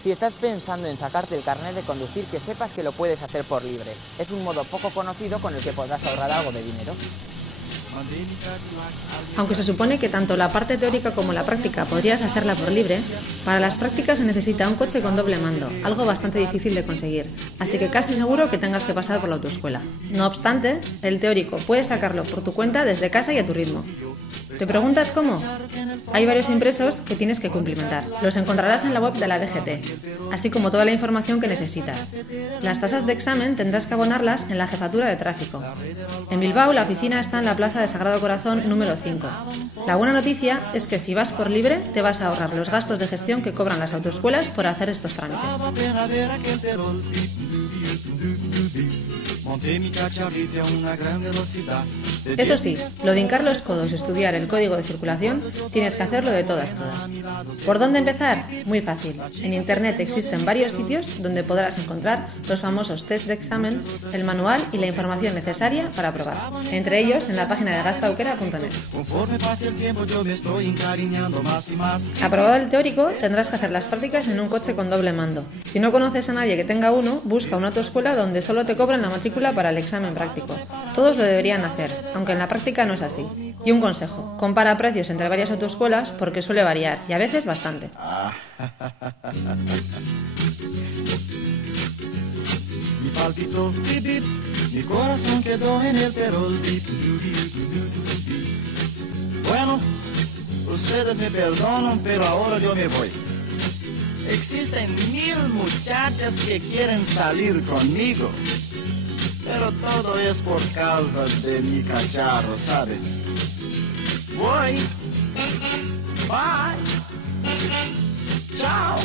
Si estás pensando en sacarte el carnet de conducir, que sepas que lo puedes hacer por libre. Es un modo poco conocido con el que podrás ahorrar algo de dinero. Aunque se supone que tanto la parte teórica como la práctica podrías hacerla por libre, para las prácticas se necesita un coche con doble mando, algo bastante difícil de conseguir, así que casi seguro que tengas que pasar por la autoescuela. No obstante, el teórico puedes sacarlo por tu cuenta desde casa y a tu ritmo. ¿Te preguntas cómo? Hay varios impresos que tienes que cumplimentar. Los encontrarás en la web de la DGT, así como toda la información que necesitas. Las tasas de examen tendrás que abonarlas en la jefatura de tráfico. En Bilbao la oficina está en la plaza de Sagrado Corazón número 5. La buena noticia es que si vas por libre te vas a ahorrar los gastos de gestión que cobran las autoescuelas por hacer estos trámites. Eso sí, lo de hincar los codos y estudiar el código de circulación tienes que hacerlo de todas. ¿Por dónde empezar? Muy fácil. En internet existen varios sitios donde podrás encontrar los famosos test de examen, el manual y la información necesaria para aprobar. Entre ellos en la página de gastaukera.net. Aprobado el teórico, tendrás que hacer las prácticas en un coche con doble mando. Si no conoces a nadie que tenga uno, busca una autoescuela donde solo te cobran la matrícula para el examen práctico. Todos lo deberían hacer, aunque en la práctica no es así. Y un consejo, compara precios entre varias autoescuelas porque suele variar, y a veces bastante. Mi palpitó, bip, bip, mi corazón quedó en el perol, bip, Bueno, ustedes me perdonan, pero ahora yo me voy. Existen 1000 muchachas que quieren salir conmigo, pero todo es por causa de mi cacharro, ¿sabe? Voy. Bye. Chao.